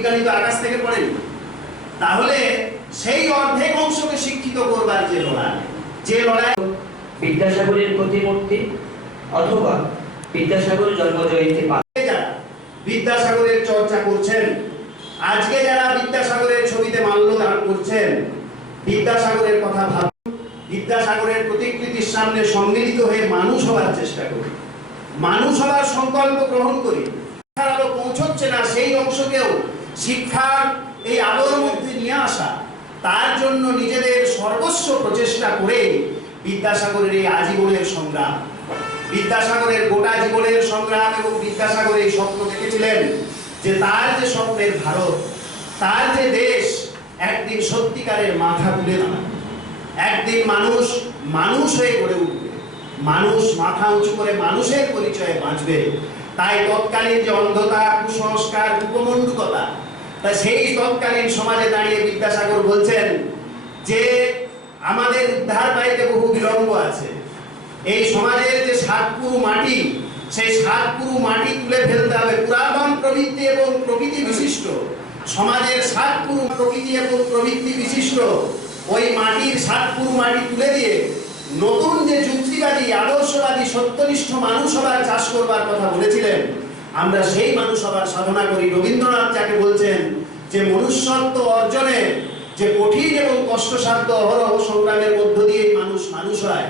বিজ্ঞানী তো আকাশ থেকে পড়েনি। তাহলে সেই অর্ধেক অংশকে শিক্ষিত করবার যে লড়াই বিদ্যাসাগরের প্রতিমূর্তি অথবা বিদ্যাসাগর জন্মজয়ন্তী যারা বিদ্যাসাগরের চর্চা করছেন, আজকে যারা বিদ্যাসাগরের ছবিতে মাল্যদান করছেন, বিদ্যাসাগরের কথা ভাবুন, বিদ্যাসাগরের প্রতিকৃতির সামনে সম্মিলিত হয়ে মানুষ হওয়ার চেষ্টা করি, মানুষ হওয়ার সংকল্প গ্রহণ করি। শিক্ষার আলো পৌঁছচ্ছে না সেই অংশকেও শিক্ষার এই আলোর মধ্যে নিয়ে আসা, তার জন্য নিজেদের সর্বস্ব প্রচেষ্টা করে বিদ্যাসাগরের এই আজীবনের সংগ্রাম, বিদ্যাসাগরের গোটা জীবনের সংগ্রাম। এবং বিদ্যাসাগর এই স্বপ্ন দেখেছিলেন যে তার যে স্বপ্নের ভারত, তার যে দেশ একদিন সত্যিকারের মাথা তুলে দাঁড়াবে, একদিন মানুষ মানুষ হয়ে গড়ে উঠবে, মানুষ মাথা উঁচু করে মানুষের পরিচয়ে বাঁচবে। তাই তৎকালীন যে অন্ধতা, কুসংস্কার, কুপমণ্ডুকতা, তা সেই তৎকালীন সমাজে দাঁড়িয়ে বিদ্যাসাগর বলছেন যে আমাদের উদ্ধার পাইতে বহু বিলম্ব আছে। এই সমাজের যে সাতপুরু মাটি, সেই সাতপুরু মাটি তুলে ফেলতে হবে। পুরাতন প্রবৃত্তি এবং প্রকৃতি বিশিষ্ট সমাজের সাতপুরু প্রকৃতি এবং প্রবৃত্তি বিশিষ্ট ওই মাটির সাতপুরু মাটি তুলে দিয়ে নতুন যে যুক্তিবাদী, আদর্শবাদী, সত্যনিষ্ঠ মানুষ হবার চাষ করবার কথা বলেছিলেন, আমরা সেই মানুষ হবার সাধনা করি। রবীন্দ্রনাথ যাকে বলছেন যে মনুষ্যত্ব অর্জনে যে কঠিন এবং কষ্টসাধ্য অহরহ সংগ্রামের মধ্য দিয়ে মানুষ মানুষ হয়,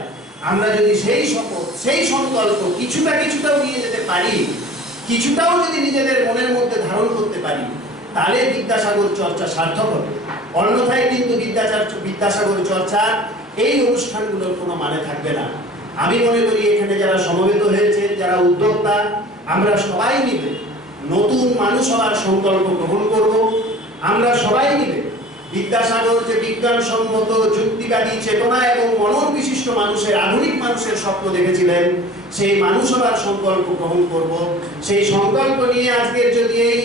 আমরা যদি সেই শপথ, সেই সংকল্প কিছুটাও নিয়ে যেতে পারি, কিছুটাও যদি নিজেদের মনের মধ্যে ধারণ করতে পারি, তাহলে বিদ্যাসাগর চর্চা সার্থক হবে। অন্যথায় কিন্তু বিদ্যাসাগর চর্চার এই অনুষ্ঠানগুলোর কোনো মানে থাকবে না। আমি মনে করি এখানে যারা সমবেত হয়েছে, যারা উদ্যোক্তা, আমরা সবাই মিলে নতুন মানুষ হওয়ার সংকল্প গ্রহণ করব। আমরা সবাই মিলে বিদ্যাসাগর যে বিজ্ঞানসম্মত, যুক্তিবাদী, চেতনা এবং মনন বিশিষ্ট মানুষের, আধুনিক মানুষের স্বপ্ন দেখেছিলেন, সেই মানুষ হওয়ার সংকল্প গ্রহণ করব। সেই সংকল্প নিয়ে আজকের যদি এই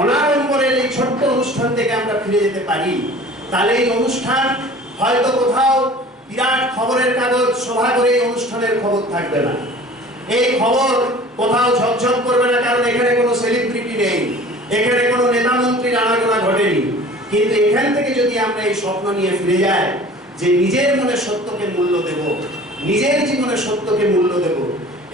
অনাড়ম্বরের এই ছোট্ট অনুষ্ঠান থেকে আমরা ফিরে যেতে পারি, তাহলে এই অনুষ্ঠান হয়তো কোথাও বিরাট খবরের কাগজ সভা করে এই অনুষ্ঠানের খবর থাকবে না, এই খবর কোথাও ঝকঝক করবে না, কারণ এখানে কোনো সেলিব্রিটি নেই, এখানে কোনো নেতা মন্ত্রীর আনাগোনা ঘটেনি। কিন্তু এখান থেকে যদি আমরা এই স্বপ্ন নিয়ে ফিরে যাই যে নিজের মনে সত্যকে মূল্য দেব, নিজের জীবনে সত্যকে মূল্য দেব,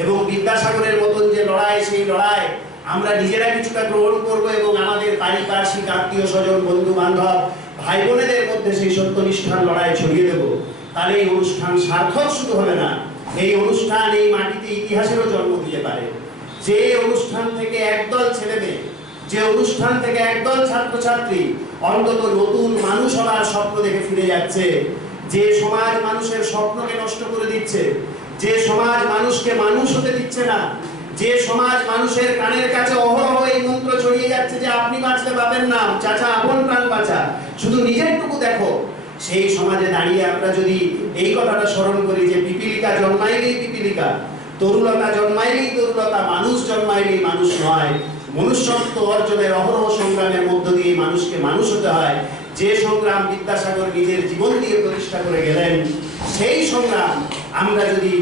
এবং বিদ্যাসাগরের মতন যে লড়াই, সেই লড়াই আমরা নিজেরা কিছুটা গ্রহণ করব এবং আমাদের পারিপার্শ্বিক আত্মীয় স্বজন, বন্ধু বান্ধব, ভাই বোনেদের মধ্যে সেই সত্যনিষ্ঠার লড়াই ছড়িয়ে দেব, তাহলে এই অনুষ্ঠান সার্থক শুধু হবে না, এই অনুষ্ঠান এই মাটিতে ইতিহাসেরও জন্ম দিতে পারে। যে অনুষ্ঠান থেকে একদল ছেলেমেয়ে, যে অনুষ্ঠান থেকে একদল ছাত্রছাত্রী অন্তত নতুন মানুষ হওয়ার স্বপ্ন দেখে ফিরে যাচ্ছে, যে সমাজ মানুষের স্বপ্নকে নষ্ট করে দিচ্ছে, যে সমাজ মানুষকে মানুষ হতে দিচ্ছে না, যে সমাজ মানুষের কানের কাছে অহরহ এই মন্ত্র ছড়িয়ে যাচ্ছে যে আপনি বাঁচলে পাবেন না, চাচা আপন প্রাণ বাঁচা, শুধু নিজেরটুকু দেখো, সেই সমাজে দাঁড়িয়ে আমরা যদি এই কথাটা স্মরণ করি যে পিপীলিকা জন্মাইলেই পিপীলিকা, তরুলতা জন্মাইলেই তরুলতা, মানুষ জন্মাইলেই মানুষ নয়, মনুষ্যত্ব অর্জনের অহরহ সংগ্রামের মধ্য দিয়ে মানুষকে মানুষ হতে হয়। যে সংগ্রাম বিদ্যাসাগর নিজের জীবন দিয়ে প্রতিষ্ঠা করে গেলেন, সেই সংগ্রাম আমরা যদি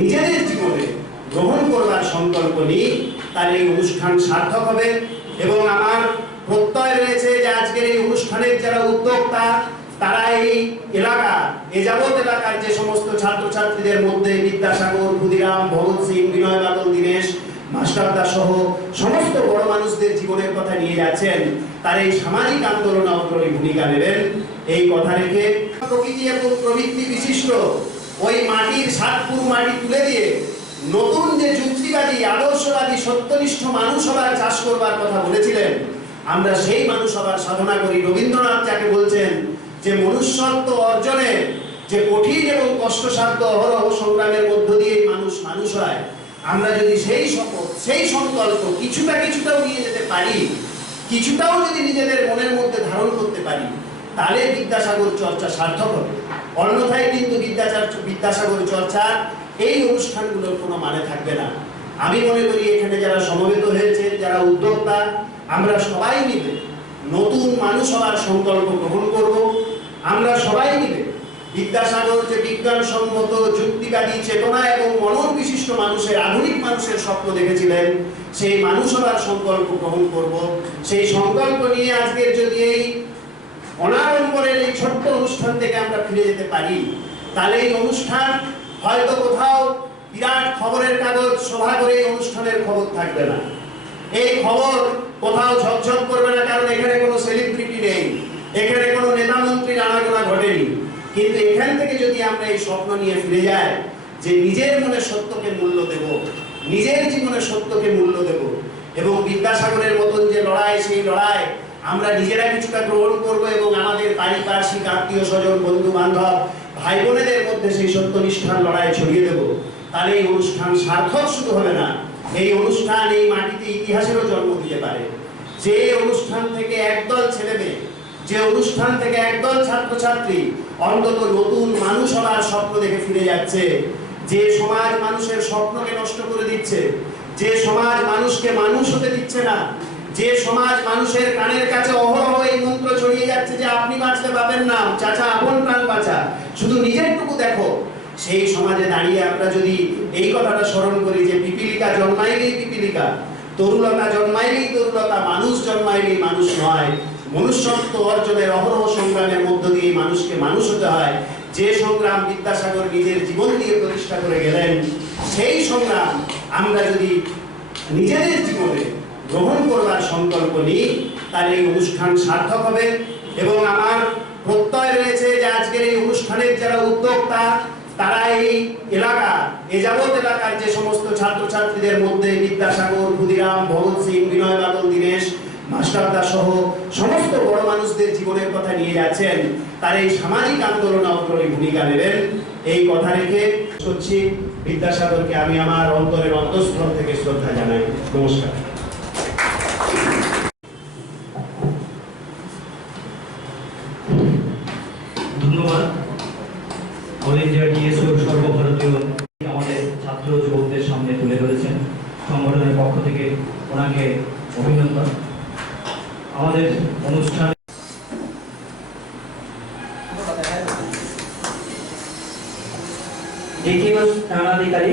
নিজেদের জীবনে গ্রহণ করবার সংকল্প নিই, তাহলে এই অনুষ্ঠান সার্থক হবে। এবং আমার প্রত্যয় রয়েছে যে আজকের এই অনুষ্ঠানের যারা উদ্যোক্তা, তারা এই এলাকা, এযাবৎ এলাকার যে সমস্ত ছাত্রছাত্রীদের মধ্যে বিদ্যাসাগর, ক্ষুদিরাম, ভগৎ সিং, বিনয় বাদল, দীনেশ, মাস্টারদা সহ সমস্ত বড় মানুষদের জীবনের কথা নিয়ে যাচ্ছেন, তার এই সামাজিক আন্দোলনে অগ্রণী ভূমিকা নেবেন, এই কথা রেখে প্রকৃতি এবং প্রবৃত্তি বিশিষ্ট ওই মাটির সাতপুরু মাটি তুলে দিয়ে নতুন যে যুক্তিবাদী, আদর্শবাদী, সত্যনিষ্ঠ মানুষ হবার চাষ করবার কথা বলেছিলেন, আমরা সেই মানুষ হবার সাধনা করি। রবীন্দ্রনাথ যাকে বলছেন যে মনুষ্যত্ব অর্জনে যে কঠিন এবং কষ্টসাধ্য অহরহ সংগ্রামের মধ্য দিয়ে মানুষ মানুষ হয়, আমরা যদি সেই শপথ, সেই সংকল্প কিছুটাও নিয়ে যেতে পারি, কিছুটাও যদি নিজেদের মনের মধ্যে ধারণ করতে পারি, তাহলে বিদ্যাসাগর চর্চা সার্থক হবে। অন্যথায় কিন্তু বিদ্যাসাগর চর্চার এই অনুষ্ঠানগুলোর কোনো মানে থাকবে না। আমি মনে করি এখানে যারা সমবেত হয়েছে, যারা উদ্যোক্তা, আমরা সবাই মিলে নতুন মানুষ হওয়ার সংকল্প গ্রহণ করব। আমরা সবাই মিলে বিদ্যাসাগর যে বিজ্ঞানসম্মত যুক্তিবাদী চেতনা এবং মনন বিশিষ্ট মানুষের, আধুনিক মানুষের স্বপ্ন দেখেছিলেন, সেই মানুষ হবার সংকল্প গ্রহণ করব। সেই সংকল্প নিয়ে আজকের যদি এই অনাড়ম্বরের এই ছোট্ট অনুষ্ঠান থেকে আমরা ফিরে যেতে পারি, তাহলে এই অনুষ্ঠান হয়তো কোথাও বিরাট খবরের কাগজ সভা করে এই অনুষ্ঠানের খবর থাকবে না, এই খবর কোথাও ঝকঝক করবে না, কারণ এখানে কোনো সেলিব্রিটি নেই, এখানে কোনো নেতা মন্ত্রীর আনাগোনা ঘটেনি। কিন্তু এখান থেকে যদি আমরা এই স্বপ্ন নিয়ে ফিরে যাই যে নিজের মনে সত্যকে মূল্য দেব, নিজের জীবনে সত্যকে মূল্য দেব, এবং বিদ্যাসাগরের মতন যে লড়াই, সেই লড়াই আমরা নিজেরা কিছুটা গ্রহণ করব এবং আমাদের পারিপার্শ্বিক আত্মীয় স্বজন, বন্ধু বান্ধব, ভাই বোনেদের মধ্যে সেই সত্যনিষ্ঠার লড়াই ছড়িয়ে দেব, তাহলে এই অনুষ্ঠান সার্থক শুধু হবে না, এই অনুষ্ঠান এই মাটিতে ইতিহাসেরও জন্ম দিতে পারে। যে অনুষ্ঠান থেকে একদল ছেলেমেয়ে, যে অনুষ্ঠান থেকে একদল ছাত্রছাত্রী অন্তত নতুন মানুষ হওয়ার স্বপ্ন দেখে ফিরে যাচ্ছে, যে সমাজ মানুষের স্বপ্নকে নষ্ট করে দিচ্ছে, যে সমাজ মানুষকে মানুষ হতে দিচ্ছে না, যে সমাজ মানুষের কানের কাছে অহরহ এই মন্ত্র ছড়িয়ে যাচ্ছে যে আপনি বাঁচলে পাবেন না, চাচা আপন প্রাণ বাঁচা, শুধু নিজেরটুকু দেখো, সেই সমাজে দাঁড়িয়ে আমরা যদি এই কথাটা স্মরণ করি যে পিপীলিকা জন্মাইলেই পিপীলিকা, তরুলতা জন্মাইলেই তরুলতা, মানুষ জন্মাইলেই মানুষ নয়, মনুষ্যত্ব অর্জনের অহরহ সংগ্রামের মধ্য দিয়ে মানুষকে মানুষ হতে হয়, যে সংগ্রাম বিদ্যাসাগর নিজের জীবন দিয়ে প্রতিষ্ঠা করে গেলেন, সেই সংগ্রাম আমরা যদি নিজেদের জীবনে গ্রহণ করবার সংকল্প নিই, তাহলে এই অনুষ্ঠান সার্থক হবে। এবং আমার প্রত্যয় রয়েছে যে আজকের এই অনুষ্ঠানের যারা উদ্যোক্তা, তারা এই এলাকা, এ যাবৎ এলাকার যে সমস্ত ছাত্রছাত্রীদের মধ্যে বিদ্যাসাগর, ক্ষুদিরাম, ভগৎ সিং, বিনয় বাদল, দীনেশ মাস্টারদা সহ সমস্ত বড় মানুষদের জীবনের কথা নিয়ে যাচ্ছেন, তার এই সামাজিক আন্দোলনে অগ্রণী ভূমিকা নেবেন, এই কথা রেখে করছি। বিদ্যাসাগরকে আমি আমার অন্তরের অন্তঃস্থল থেকে শ্রদ্ধা জানাই। নমস্কার। ধন্যবাদ। অল ইন্ডিয়া ডিএসও সর্বভারতীয় আমাদের ছাত্র যুবকদের সামনে তুলে ধরেছেন, সংগঠনের পক্ষ থেকে ওনাকে অভিনন্দন। আমাদের অনুষ্ঠানে দ্বিতীয় স্থানাধিকারী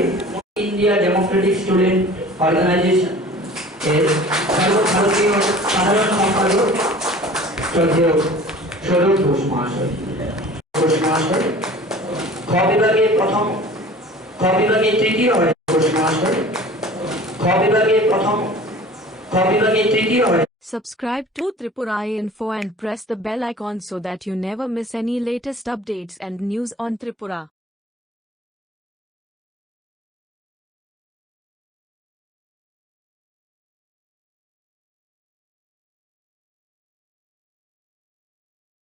ইন্ডিয়া ডেমোক্রেটিক স্টুডেন্ট অর্গানাইজেশন এর সর্বভারতীয় সাধারণ সম্পাদক শ্রদ্ধেয় স্বরূপ ঘোষ মহাশয়। খ বিভাগে তৃতীয় হয় ঘোষ মহাশয়। খ বিভাগে তৃতীয় হয়। Subscribe to Tripura Info and press the bell icon so that you never miss any latest updates and news on Tripura.